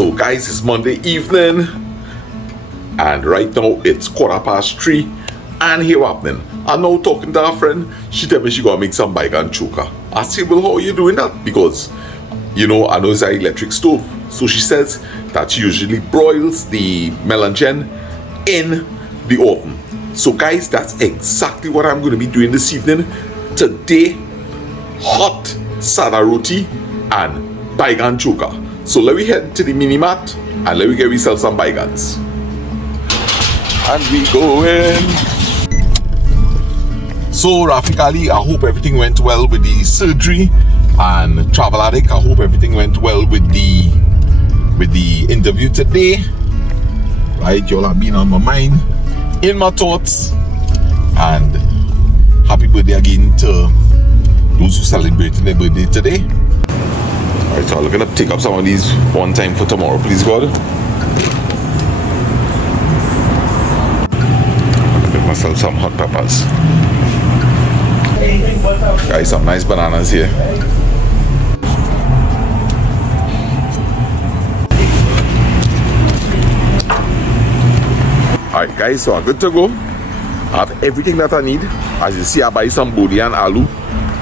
So guys, it's Monday evening and right now it's 3:15 and here happening. I'm now talking to her friend. She tell me she gonna make some Bhaigan Choka. I say, well, how are you doing that? Because I know it's an electric stove. So she says that she usually broils the melangen in the oven. So guys, that's exactly what I'm going to be doing this evening. Today, hot Sada roti and Bhaigan Choka. So let me head to the mini mart and let me get myself some Bhaigans. And we go in. So Rafiq Ali, I hope everything went well with the surgery, and Travel Addict, I hope everything went well with the interview today. Right, y'all have been on my mind, in my thoughts, and happy birthday again to those who celebrated their birthday today. Alright, so I'm gonna take up some of these one time for tomorrow, please God. I'm gonna get myself some hot peppers. Guys, some nice bananas here. Alright guys, so I'm good to go. I have everything that I need. As you see, I buy some bodi and aloo.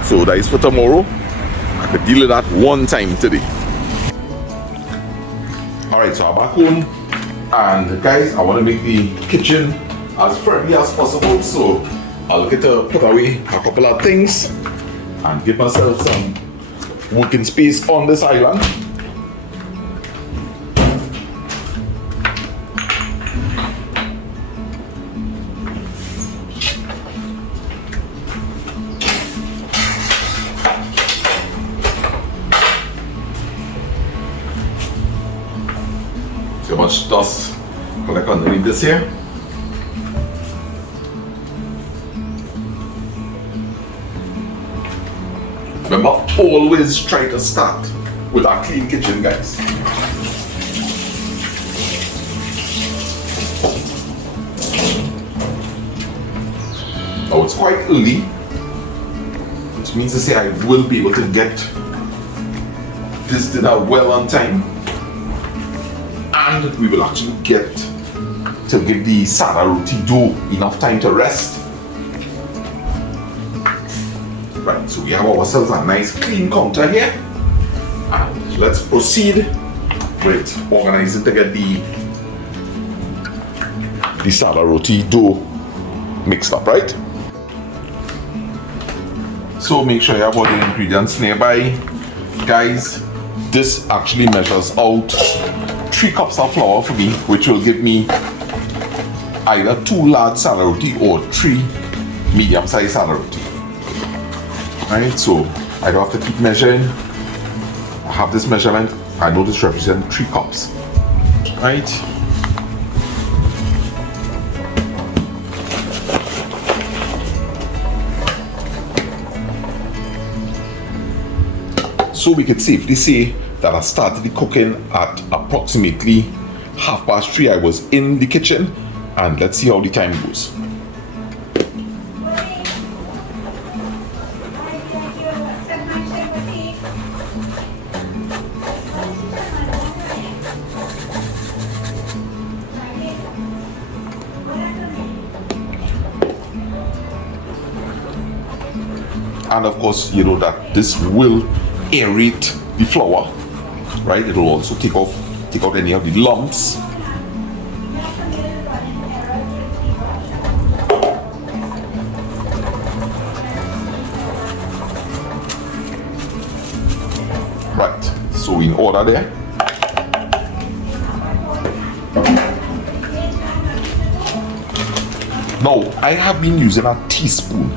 So that is for tomorrow. I could deal with that one time today. Alright, so I'm back home. And guys, I want to make the kitchen as friendly as possible. So I'll get to put away a couple of things and give myself some working space on this island. So much dust collect underneath this here. Remember, always try to start with a clean kitchen, guys. Now it's quite early, which means to say I will be able to get this dinner well on time. And we will actually get to give the Sada roti dough enough time to rest. Right, so we have ourselves a nice clean counter here. And let's proceed with organizing to get the Sada roti dough mixed up, right? So make sure you have all the ingredients nearby. Guys, this actually measures out 3 cups of flour for me, which will give me either 2 large Sada roti or 3 medium-sized Sada roti. Right, so I don't have to keep measuring. I have this measurement. I know this represents 3 cups. Right. So we could safely say that I started the cooking at approximately 3:30. I was in the kitchen, and let's see how the time goes. And of course, you know that this will aerate the flour, right? It will also take out any of the lumps. Right, so in order there. Now, I have been using a teaspoon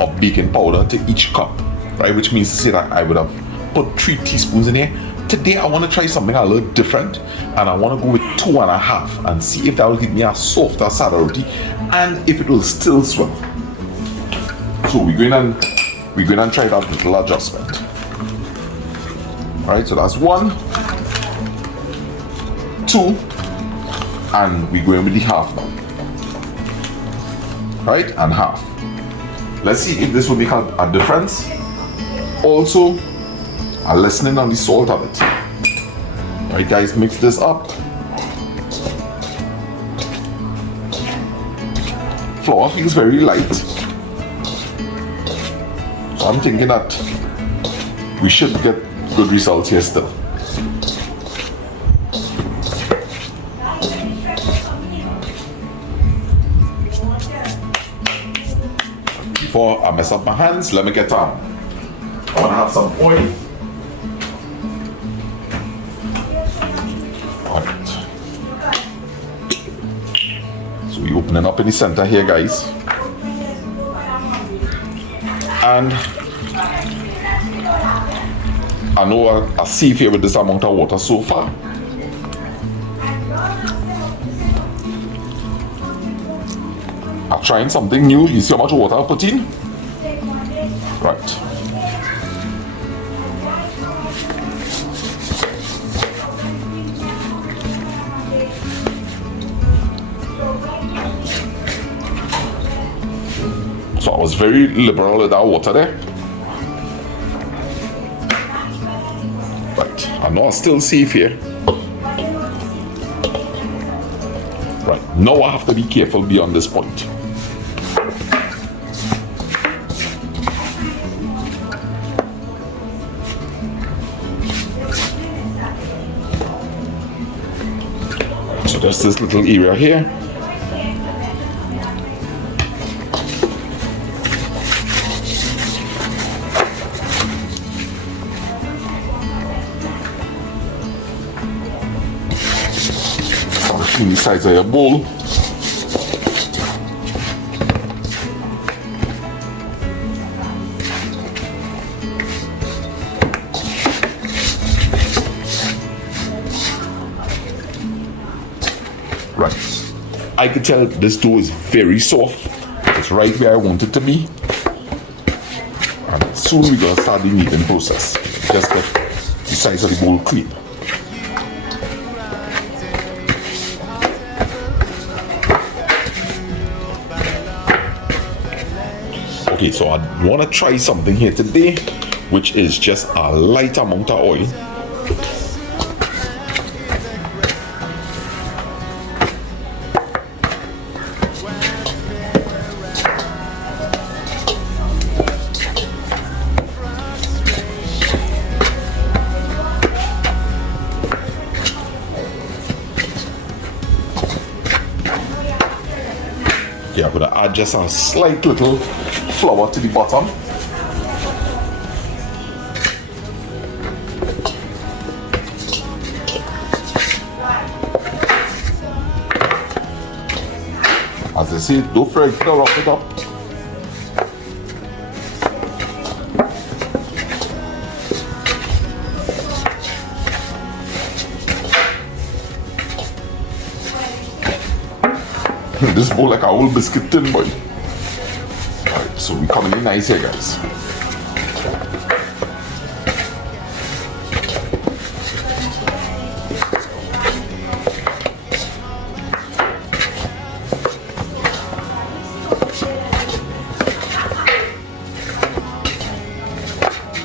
of baking powder to each cup, right? Which means to say that I would have put 3 teaspoons in here. Today I want to try something a little different, and I want to go with 2.5 and see if that will give me a softer Sada roti and if it will still swell. So we're going and try that little adjustment. Alright, so that's 1, 2, and we're going with the half now. Right, and half. Let's see if this will make a difference. Also, I'm listening on the salt of it. Alright guys, mix this up. Flour feels very light. So I'm thinking that we should get good results here still. Before I mess up my hands, let me get on. I want to have some oil. Alright. So we open it up in the center here, guys. And I know I see here with this amount of water so far. I'm trying something new. You see how much water I put in? Right. So I was very liberal with that water there. Right. I know I still safe here. Right. Now I have to be careful beyond this point. So there's this little area here. Between the sides of your bowl. Right. I could tell this dough is very soft. It's right where I want it to be. And soon we're gonna start the kneading process. Just get the size of the bowl clean. Okay, so I want to try something here today, which is just a light amount of oil. Okay, I'm going to add just a slight little flour to the bottom. As I say, don't forget to rough it up. This bowl like a whole biscuit tin, boy. Alright, so we coming in nice here, guys.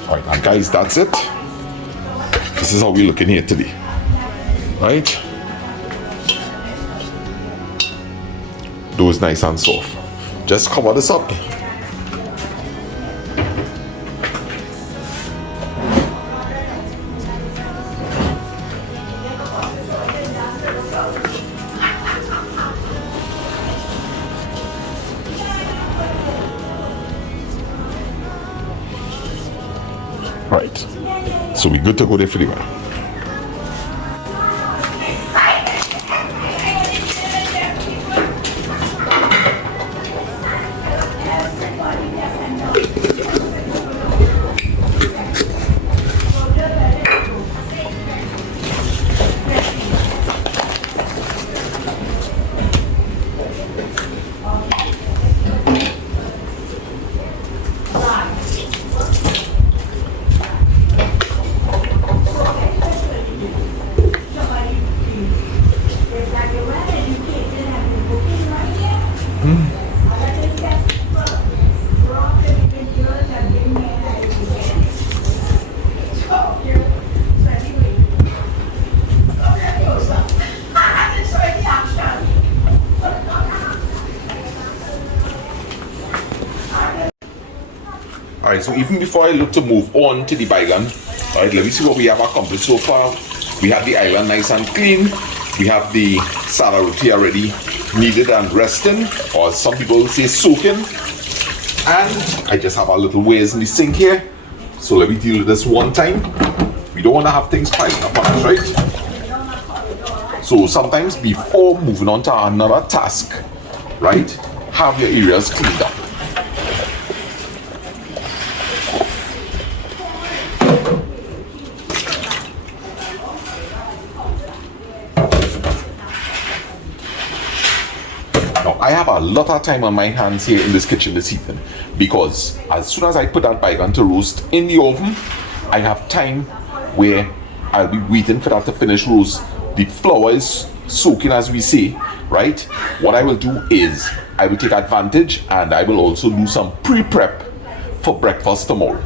Alright, and guys, that's it. This is how we're looking here today. Right? Dough is nice and soft. Just cover this up. Right. So we're good to go there for the one. Alright, so even before I look to move on to the Bhaigan, alright, let me see what we have accomplished so far. We have the island nice and clean. We have the Sada roti already kneaded and resting, or some people say soaking. And I just have a little ways in the sink here. So let me deal with this one time. We don't want to have things piling up on us, right? So sometimes before moving on to another task, right, have your areas cleaned up. I have a lot of time on my hands here in this kitchen this evening because as soon as I put that bhaigan to roast in the oven, I have time where I'll be waiting for that to finish roast. The flour is soaking, as we say, right? What I will do is I will take advantage and I will also do some pre-prep for breakfast tomorrow.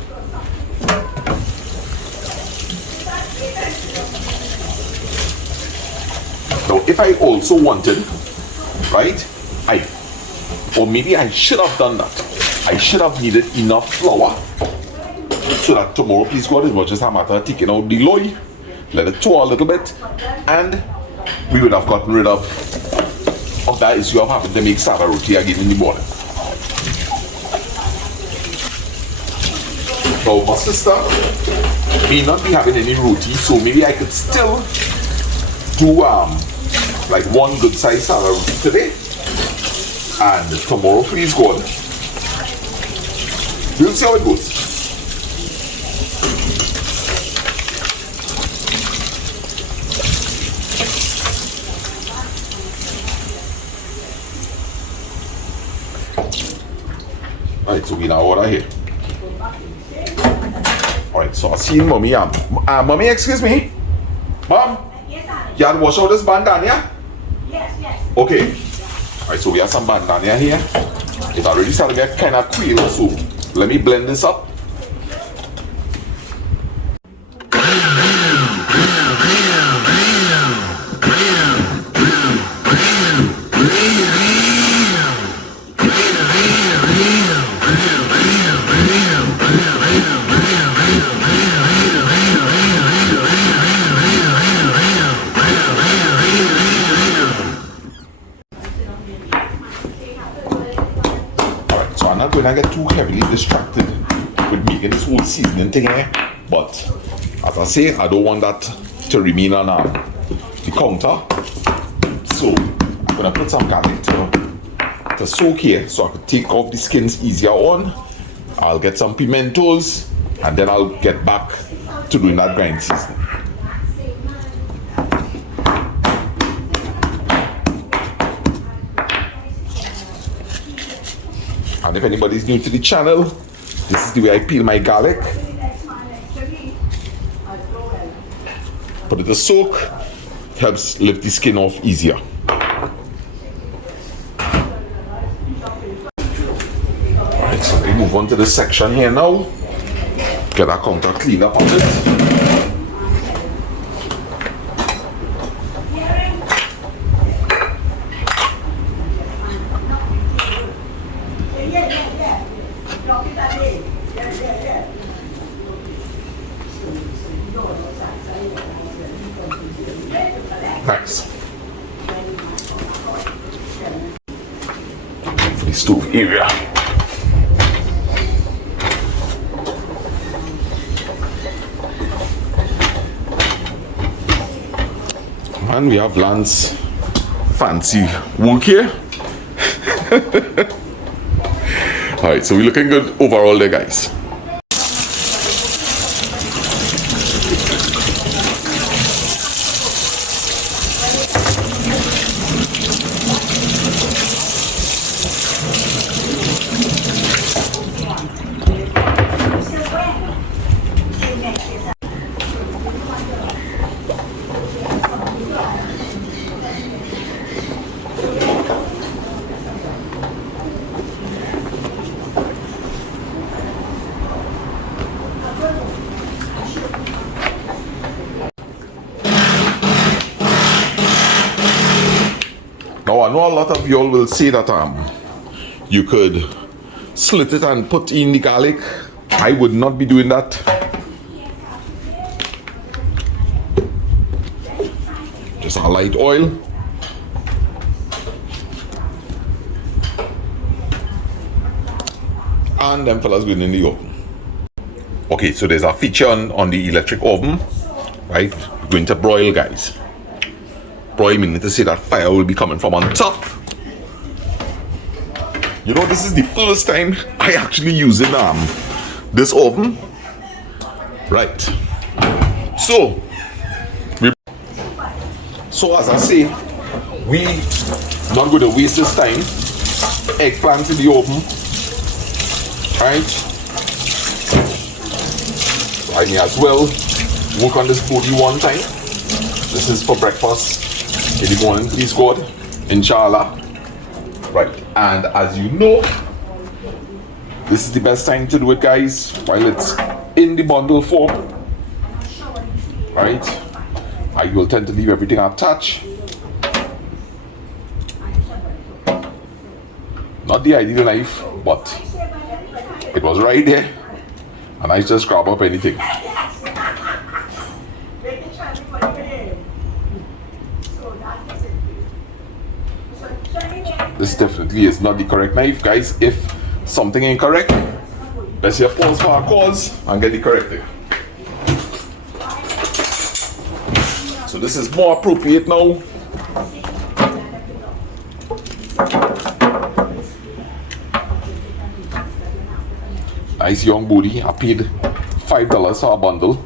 Now, if I also wanted, right, or maybe I should have done that. I should have needed enough flour so that tomorrow, please God, it was just a matter of taking out the loy, let it thaw a little bit, and we would have gotten rid of that issue of having to make Sada roti again in the morning. Now, my sister may not be having any roti, so maybe I could still do like one good size Sada roti today. And tomorrow, please God, we'll see how it goes. Alright, so we now order here. Alright, so I see mommy. Mommy, excuse me. Mom? Yes, honey. You had to wash out this bandana? Yes. Okay. Alright, so we have some bandana here. It already started to get kind of quail, so let me blend this up. When I get too heavily distracted with making this whole seasoning thing here, but as I say, I don't want that to remain on the counter, so I'm gonna put some garlic to soak here so I can take off the skins easier on. I'll get some pimentos and then I'll get back to doing that grind seasoning. And if anybody's new to the channel, this is the way I peel my garlic. Put it to soak, helps lift the skin off easier. Alright, so we move on to this section here now. Get our counter cleaned up on it. Nice. For the stove area. And we have Lance fancy work here. Alright, so we're looking good overall there, guys. Now I know a lot of y'all will say that you could slit it and put in the garlic I would not be doing that. Just a light oil. And them fellas going in the oven. Okay, so there's a feature on the electric oven, right? We're going to broil, guys. Broil meaning to say that fire will be coming from on top. You know, this is the first time I actually using this oven. Right. So as I say, we not going to waste this time. Eggplant in the oven. Right? So I may as well work on this booty one time. This is for breakfast in the morning, please God, inshallah. Right, and as you know, this is the best time to do it, guys, while it's in the bundle form. Right, I will tend to leave everything attached. Not the ideal knife, but it was right there, and I just grab up anything. This definitely is not the correct knife, guys. If something ain't correct, let's say pause for a cause and get it corrected. So this is more appropriate now. Nice young booty. I paid $5 for a bundle.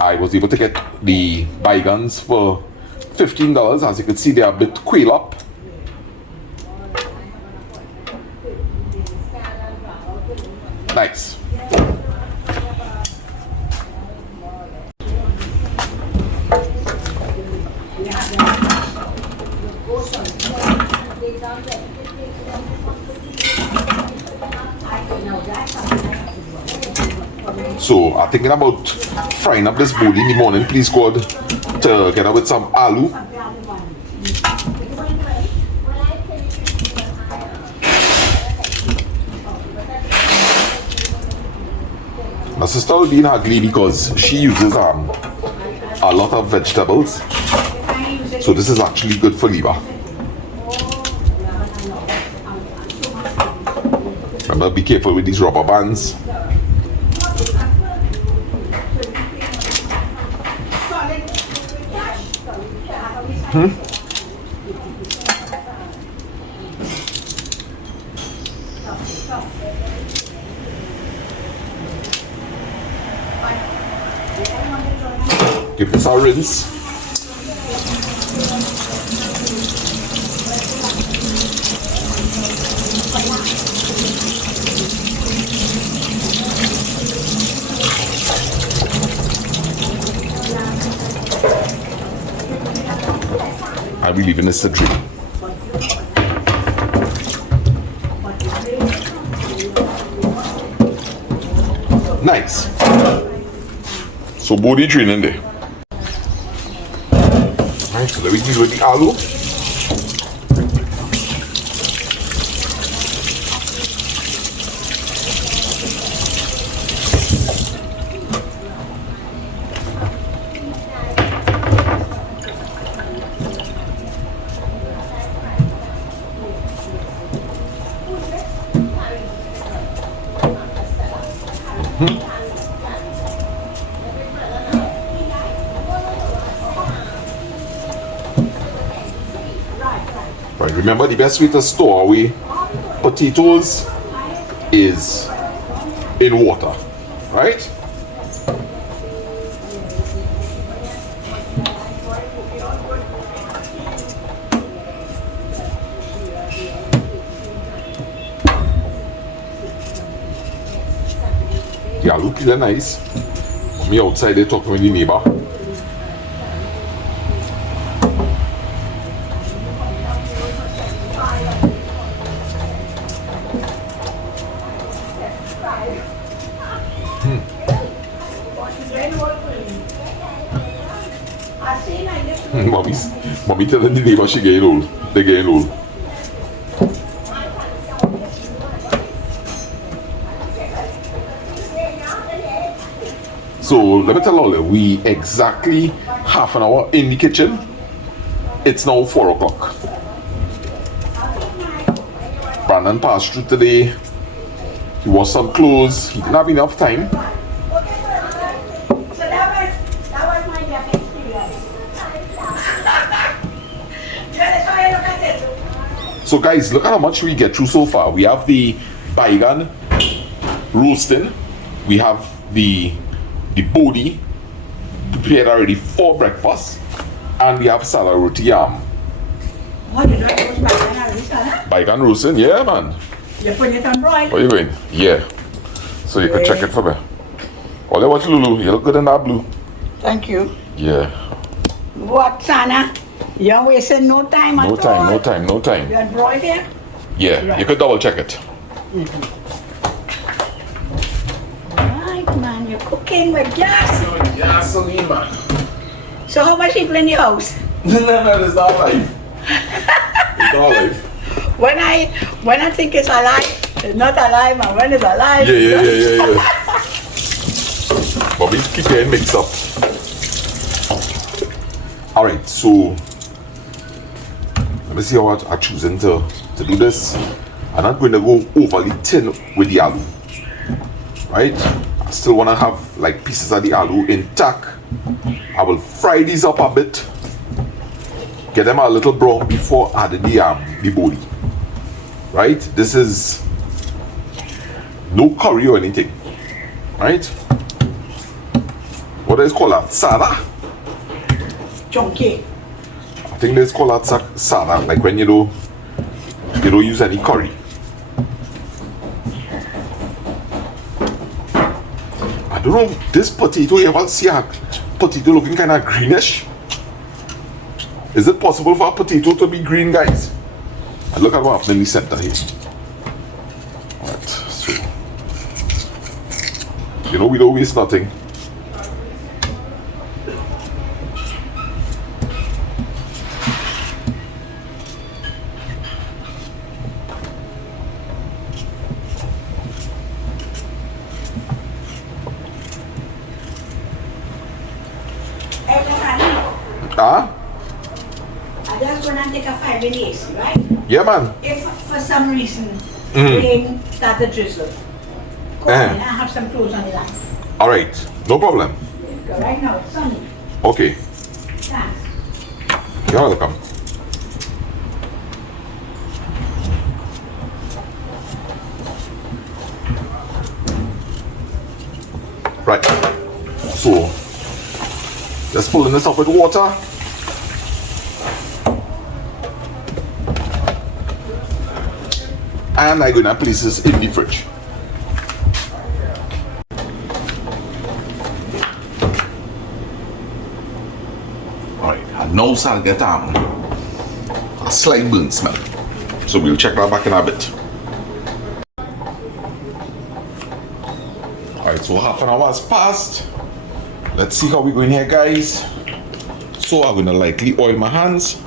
I was able to get the Bhaigans for $15. As you can see, they are a bit quail up. Nice. So I'm thinking about frying up this booty in the morning, please God, together with some aloo. My sister will be in ugly because she uses a lot of vegetables, so this is actually good for liver. Remember, be careful with these rubber bands. Give this a rinse. I'll be leaving this to drink. Nice. So body draining there. Alright, so let me deal with the aloo. Right, remember the best way to store away potatoes is in water, right? Yeah, look really nice. Me outside there talking with the neighbor. Mommy telling the neighbor she getting old. They're getting old. So let me tell you, we exactly half an hour in the kitchen. It's now 4 o'clock. Brandon passed through today. He washed some clothes. He didn't have enough time. So guys, look at how much we get through so far. We have the Bhaigan roasting. We have the body prepared already for breakfast. And we have Sada roti yam. What did I roast Bhaigan already, Sada? Bhaigan roasting, yeah man. You put it on broil? Where you going? Yeah. So you can check it for me. All you watch Lulu, you look good in that blue. Thank you. Yeah. What, Sana? You're wasting no time at all. No time. You had broiled here? Yeah, Right. you could double check it. Right, man, you're cooking with gas. Gasoline, man. So how much people in your house? No, it's not life. It's not life. When I think it's alive, it's not alive, and when it's alive, Yeah. But we keep getting mixed up. Alright, so let me see how I'm choosing to do this. I'm not going to go overly thin with the aloo. Right? I still want to have like pieces of the aloo intact. I will fry these up a bit. Get them a little brown before adding the body. Right? This is no curry or anything. Right? What is called that? Sada? Chunky. I think they call that sada, like when you don't use any curry. I don't know, this potato, you ever see a potato looking kind of greenish? Is it possible for a potato to be green, guys? And look at what happened in the center here. Alright, so we don't waste nothing. I just want to take a 5 days, right? Yeah, man. If for some reason rain started drizzle, go on and I have some clothes on the line. Alright, no problem. Because right now it's sunny. Okay, Thanks. you're welcome. Right, so just pulling this up with water. And I'm gonna place this in the fridge. Alright, and now I'll get a slight burn smell. So we'll check that back in a bit. Alright, so half an hour has passed. Let's see how we're going here, guys. So I'm gonna lightly oil my hands.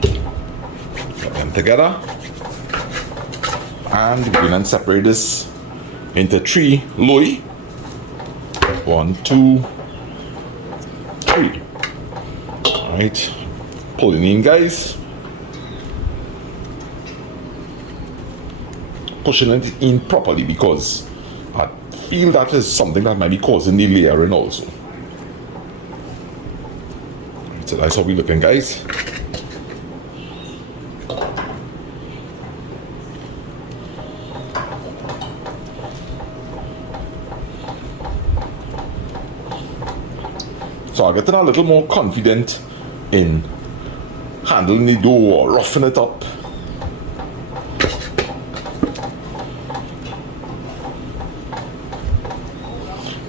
Put them together. And we're gonna separate this into 3 loy. 1, 2, 3. Alright, pulling in, guys. Pushing it in properly because I feel that is something that might be causing the layering also. Alright, so that's how we're looking, guys. So I'm getting a little more confident in handling the dough or roughing it up.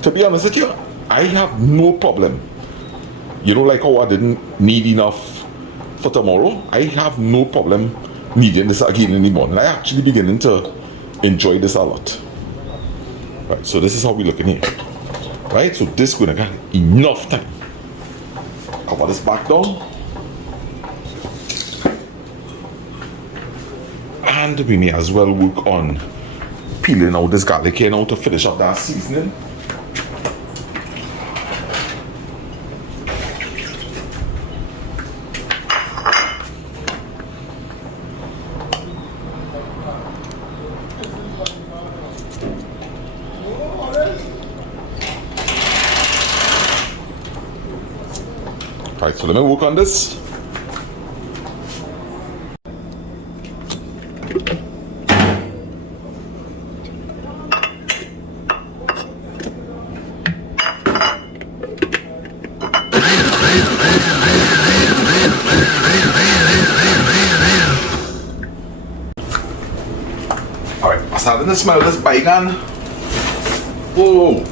To be honest with you, I have no problem. You know, like how I didn't need enough for tomorrow, I have no problem needing this again in the morning. I actually beginning to enjoy this a lot. Right, so this is how we're looking here. Right, so this is gonna get enough time. Cover this back down. And we may as well work on peeling out this garlic here now to finish up that seasoning. Right, so let me work on this. Alright, I'm starting to smell this bhaigan. Whoa!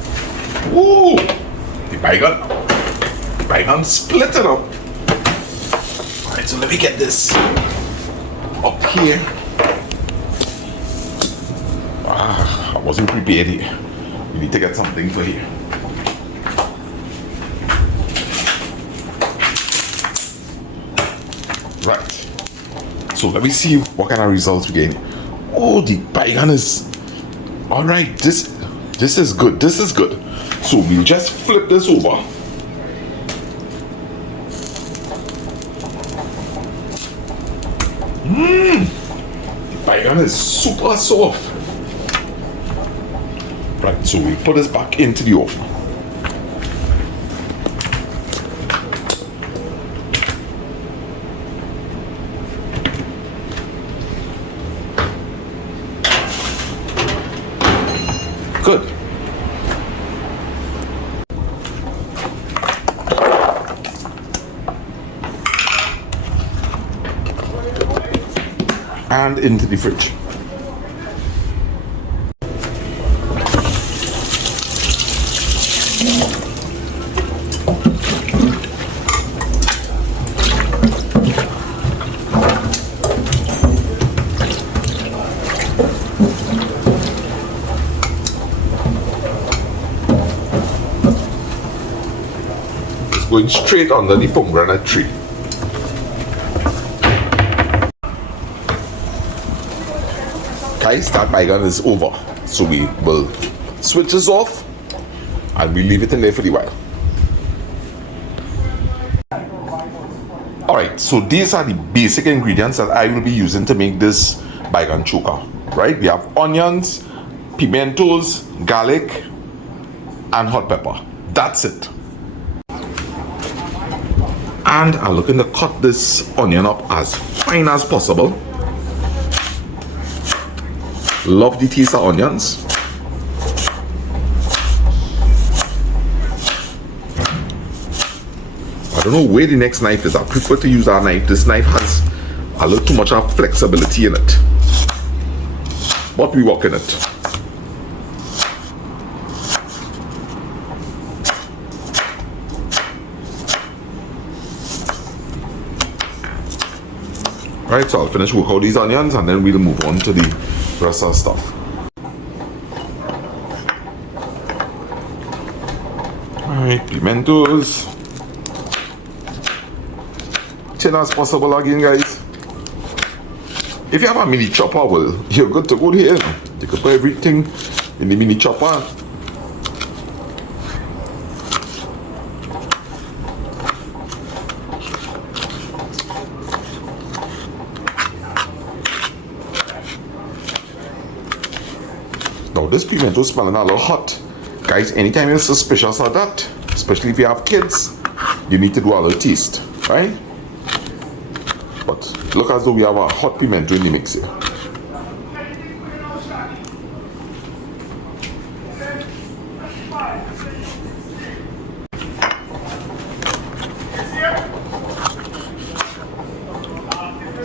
Whoa! The bhaigan split it up. Alright, so let me get this up here. I wasn't prepared here. We need to get something for here. Right. So let me see what kind of results we get. Oh, the bhaigan is alright. This is good. This is good. So we'll just flip this over. The bhaigan is super soft. Right, so we put this back into the oven. Good. And into the fridge. Going straight under the pomegranate tree. Guys, that bhaigan is over. So we will switch this off and we leave it in there for a while. Alright, so these are the basic ingredients that I will be using to make this bhaigan choka. Right? We have onions, pimentos, garlic, and hot pepper. That's it. And I'm looking to cut this onion up as fine as possible. Love the taste of onions. I don't know where the next knife is. I prefer to use our knife. This knife has a little too much of flexibility in it. But we work in it. Alright, so I'll finish work out these onions and then we'll move on to the rest of the stuff. Alright, pimentos. Thin as possible again, guys. If you have a mini chopper, well, you're good to go here. You can put everything in the mini chopper. Now this pimento is smelling a little hot. Guys, anytime you're suspicious of that, especially if you have kids, you need to do a little taste, right? But look as though we have a hot pimento in the mix here.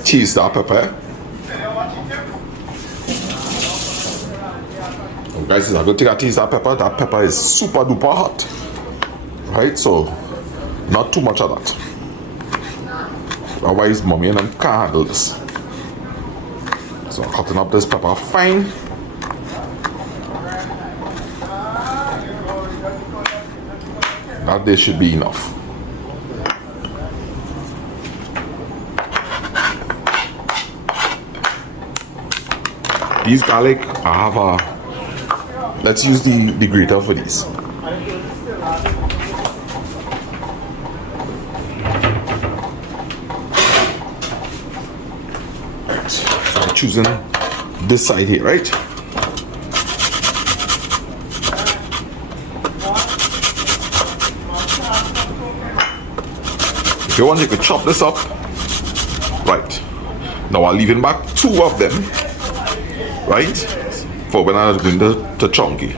Cheese that pepper. Guys, it's a good thing I taste that pepper. That pepper is super duper hot. Right? So, not too much of that. Otherwise, mommy and them can't handle this. So, I'm cutting up this pepper fine. That there should be enough. These garlic, I have a... Let's use the grater for these. Right, so I'm choosing this side here, right? You want you could chop this up. Right. Now I'm leaving back 2 of them. Right? For when I'm going to chunky.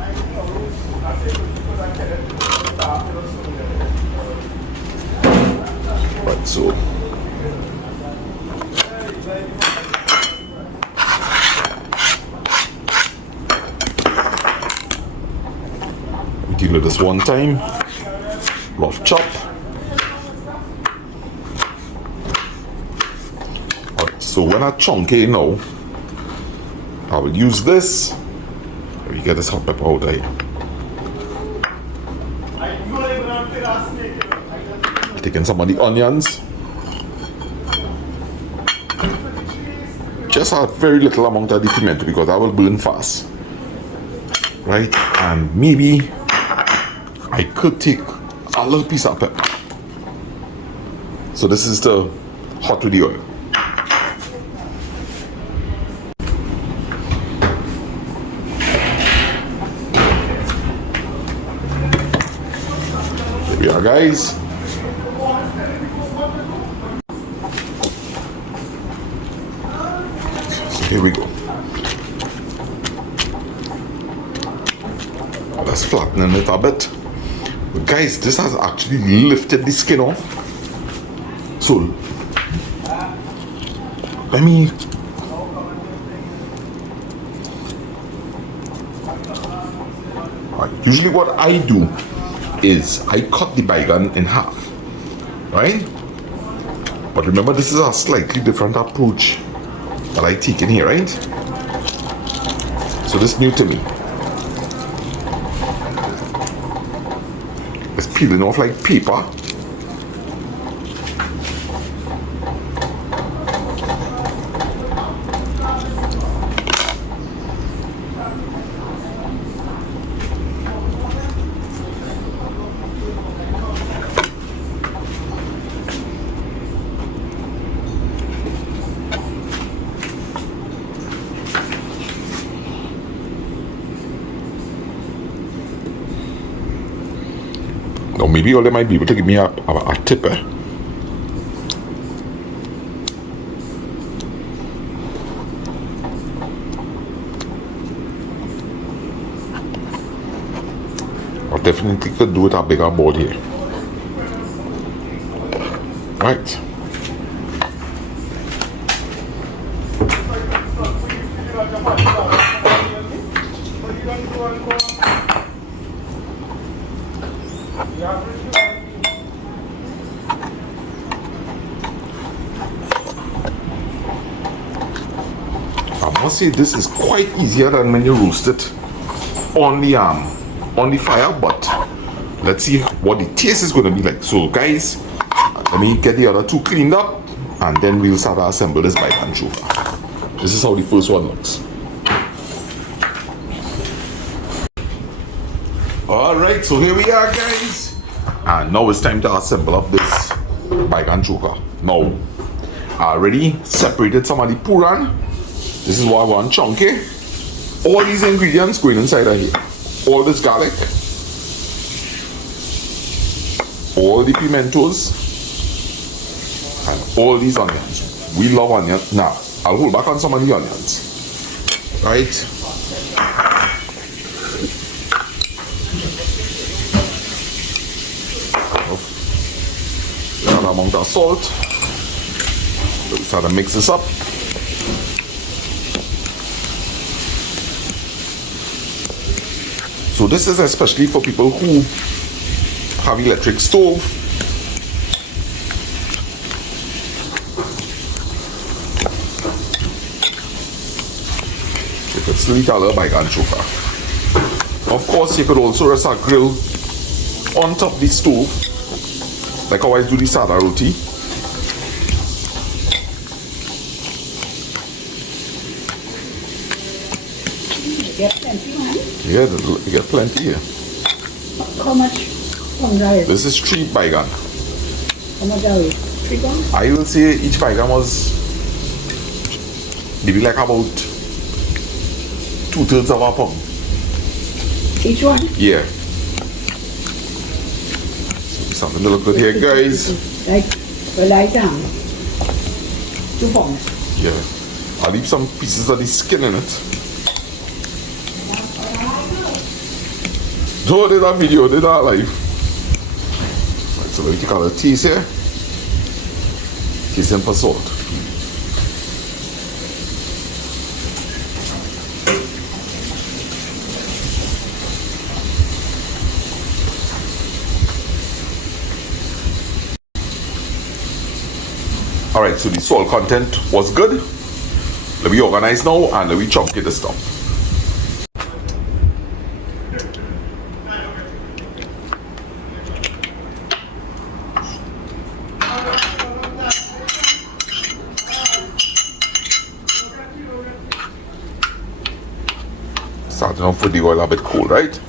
Right, so deal with this one time. Rough chop. Alright, so when I chunky now, I will use this. Let me get this hot pepper out here. Taking some of the onions. Just a very little amount of the pimento because I will burn fast. Right? And maybe I could take a little piece of pepper. So this is the hot with the oil. Here we are, guys. So here we go. Let's flatten it a bit. But guys, this has actually lifted the skin off. So let me usually what I do is I cut the bhaigan in half, right? But remember, this is a slightly different approach that I take in here, right? So this is new to me. It's peeling off like paper. Now maybe all they might be able to give me a tip. I definitely could do with a bigger board here. Right. I must say this is quite easier than when you roast it on the fire, but let's see what the taste is going to be like. So guys, let me get the other 2 cleaned up and then we'll start to assemble this Bhaigan choka. This is how the first one looks. Alright, so here we are, guys, and now it's time to assemble up this Bhaigan choka. Now I already separated some of the puran. This is what I want chunky. All these ingredients going inside of here. All this garlic, all the pimentos, and all these onions. We love onions. Now, I'll hold back on some of the onions. Right? That amount of salt. So we start to mix this up. So this is especially for people who have electric stove. You could still eat a little Bhaigan choka. Of course, you could also rest a grill on top of the stove, like how I do the Sada roti. Get plenty, man. Yeah, you get plenty here. How much is This is 3 Bhaigan. How much are we? 3 pounds? I will say each Bhaigan was maybe like about 2/3 of a pound. Each one? Yeah. So something to look good here, guys. Right. You like them? 2 pounds. Yeah. I'll leave some pieces of the skin in it. No, did that video, did that live. Right, so let me take out the taste here. Taste in for salt. Alright, so the salt content was good. Let me organize now and let me chunk it the stuff. Starting off with the oil a bit cool, right?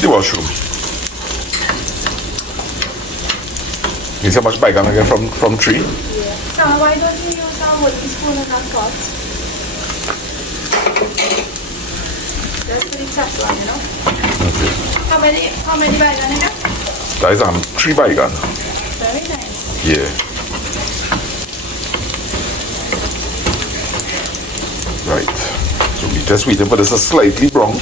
The washroom. You see how much bhaigan I get from tree? Yeah. So why don't you use a wooden spoon in that pot? That's pretty tough one, you know. Okay. How many bhaigan in there? Guys, 3 bhaigan. Very nice. Yeah. Right. So we just waiting for this to slightly brown.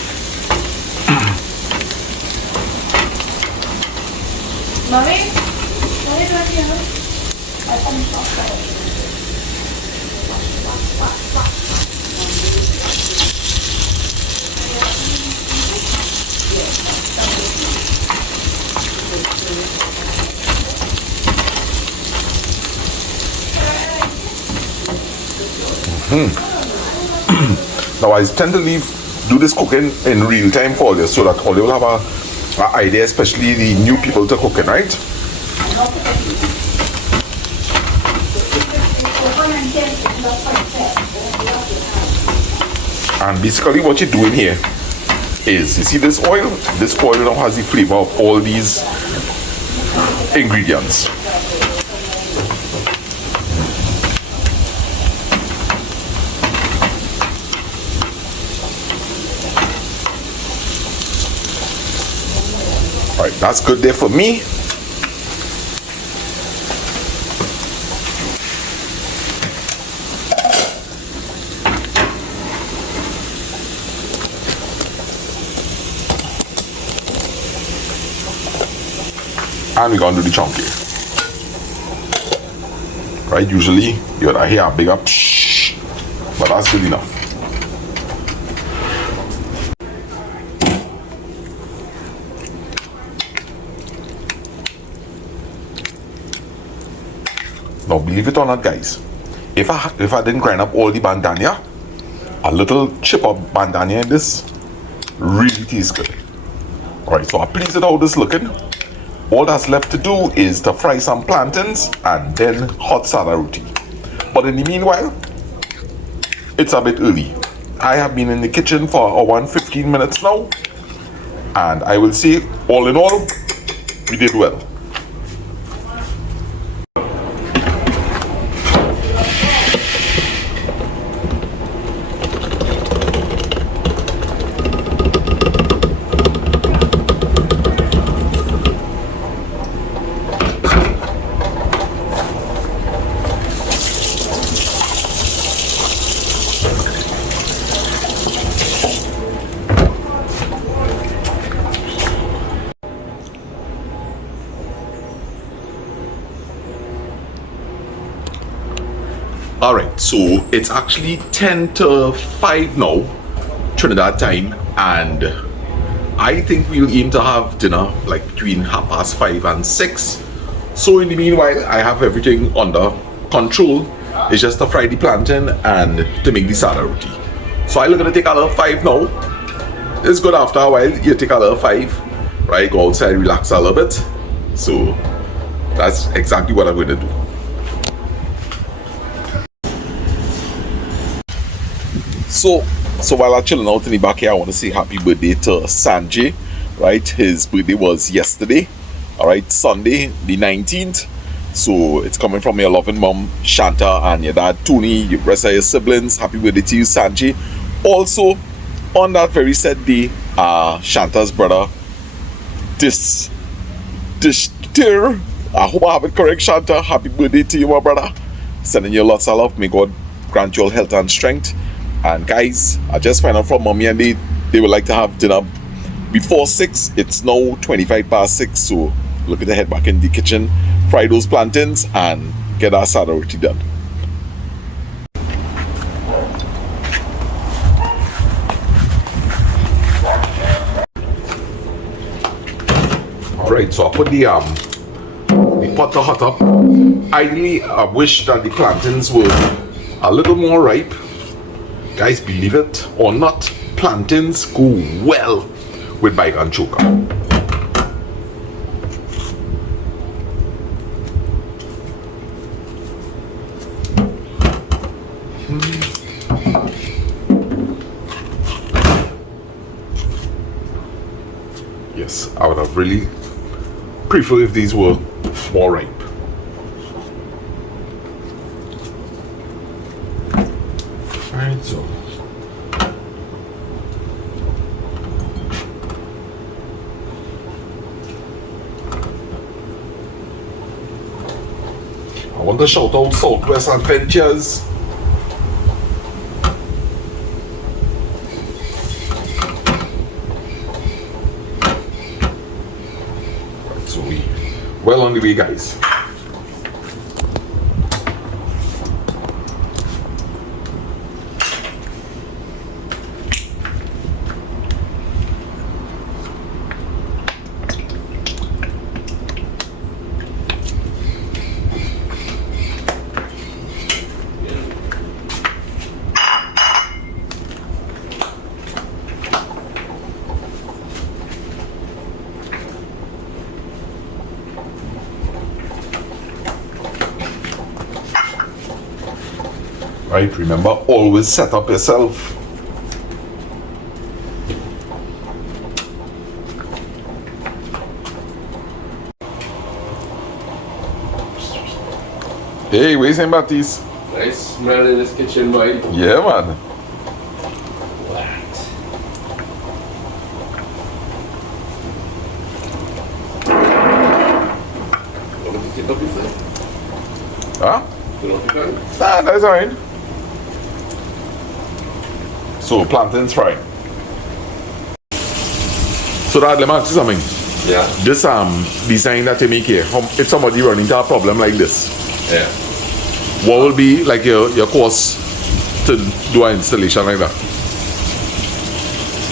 Mommy, what are you doing here? I finished off. Now I tend to do this cooking in real time for all you, so that all you will have a idea, especially the new people to cooking, right? And basically what you're doing here is, you see this oil? This oil now has the flavor of all these ingredients. Alright, that's good there for me. And we're gonna do the chunky. Right, usually you gotta hear a bigger psh, but that's good enough. Now believe it or not, guys, if I didn't grind up all the bandania, a little chip of bandania in this really tastes good. Alright, so I'm pleased with how this is looking. All that's left to do is to fry some plantains and then hot Sada roti. But in the meanwhile, it's a bit early. I have been in the kitchen for around 15 minutes now, and I will say, all in all, we did well. Alright, so it's actually 10 to 5 now, Trinidad time, and I think we'll aim to have dinner like between 5:30 and 6. So in the meanwhile, I have everything under control. It's just to fry the plantain and to make the Sada roti. So I'm gonna take a little 5 now. It's good after a while, you take a little 5, right? Go outside, relax a little bit. So that's exactly what I'm gonna do. So while I'm chilling out in the back here, I want to say happy birthday to Sanjay, right? His birthday was yesterday, all right, Sunday the 19th. So it's coming from your loving mom Shanta and your dad Tony, the rest of your siblings. Happy birthday to you, Sanjay. Also on that very said day, Shanta's brother this tear, I hope I have it correct, Shanta. Happy birthday to you, my brother. Sending you lots of love. May God grant you all health and strength. And guys, I just found out from mommy and they would like to have dinner before 6. It's now 25 past 6, so look at the head back in the kitchen, fry those plantains and get our Sada roti done. Alright, so I put the pot to hot up. Ideally, I wish that the plantains were a little more ripe. Guys, believe it or not, plantains go well with Bhaigan Choka. Yes, I would have really preferred if these were more ripe. Alright, so I want to shout out Southwest Adventures. Right, so we well on the way, guys. Right, remember, always set up yourself. Hey, where's St. Baptiste? Nice smell in this kitchen, boy. Yeah, man. Huh? Nah, that's alright. So, plantains fried. So, Dad, let me ask you something. Yeah. This design that you make here, if somebody run into a problem like this, Yeah. what will be like your cost to do an installation like that?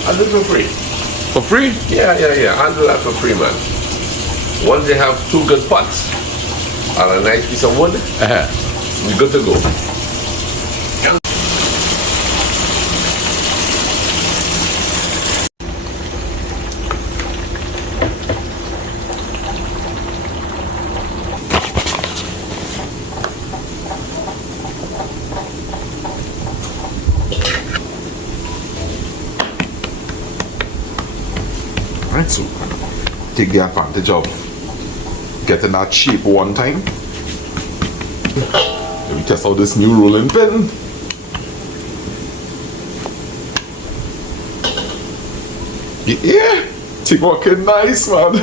I'll do it for free. For free? Yeah. I'll do that for free, man. Once they have 2 good pots and a nice piece of wood, we're good to go. Alright, so take the advantage of getting that shape one time. Let me test out this new rolling pin. Yeah, it's working nice, man.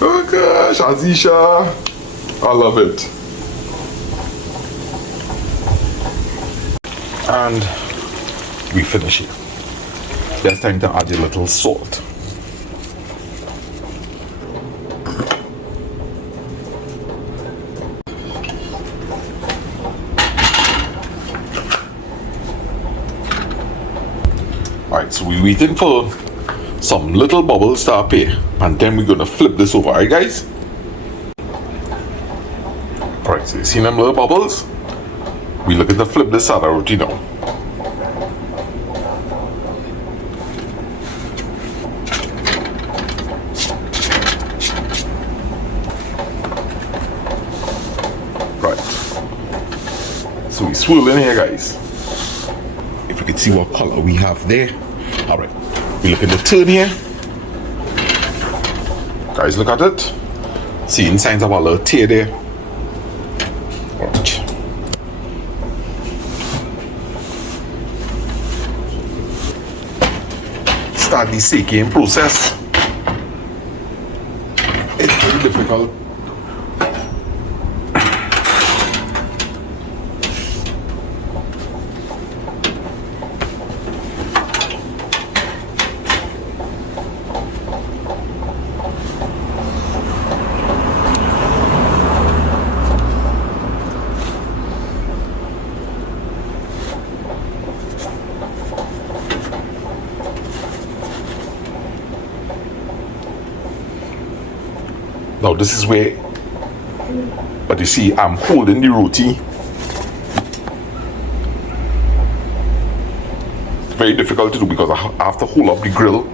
Oh gosh, Azisha, I love it. And we finish it. There's time to add a little salt. So we're waiting for some little bubbles to appear, and then we're gonna flip this over, alright guys? Alright, so you see them little bubbles? We're looking to flip this Sada roti now. Right. So we swirl in here, guys. If you can see what color we have there. Alright, we look at the turn here. Guys, look at it. Seeing signs of a little tear there. Watch. Start the seeking process. It's very difficult. Now this is where, but you see, I'm holding the roti. It's very difficult to do because I have to hold up the grill.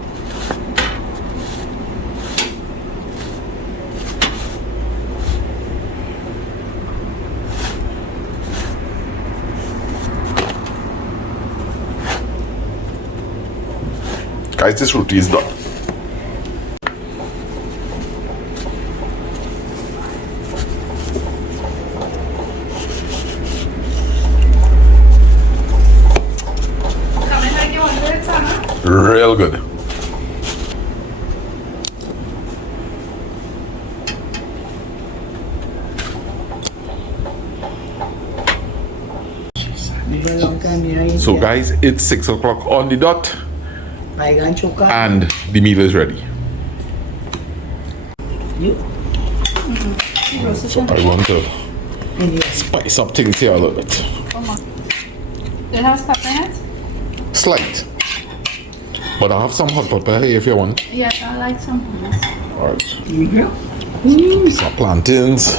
Guys, this roti is done. Real good. So guys, it's 6 o'clock on the dot. Bhaigan Choka. And the meal is ready. You? So I want to spice up things here a little bit. Do you have pepper in it? Slight. But I have some hot pepper here if you want. Yes, I like some hummus. Alright. Some plantains.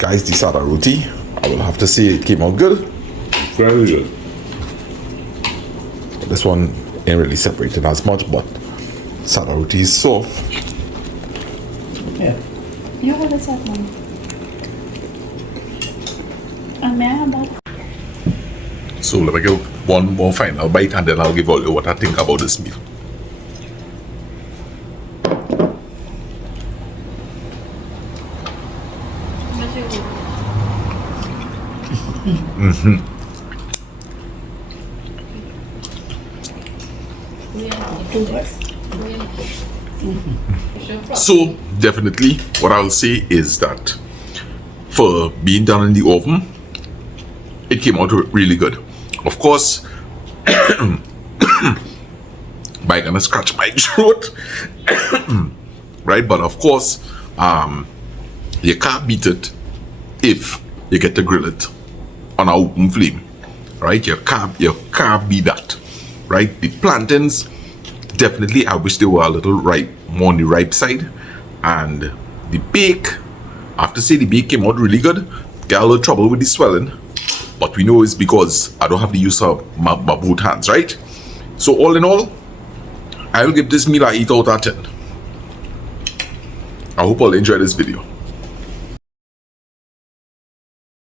Guys, the Sada roti, I will have to say it came out good. Very good. This one ain't really separated as much, but Sada roti is soft. Yeah. You have a set one. And may I have that? So let me give one more final bite and then I'll give all you what I think about this meal. So definitely what I'll say is that for being done in the oven, it came out really good. Of course, Bhaigan scratch my throat, right? But of course, you can't beat it if you get to grill it on an open flame, right? You can't beat that, right? The plantains, definitely, I wish they were a little ripe, more on the ripe side, and the bake, I have to say the bake came out really good. Got a little trouble with the swelling. But we know it's because I don't have the use of my both hands, right? So all in all, I will give this meal an 8 out of 10. I hope all enjoy this video.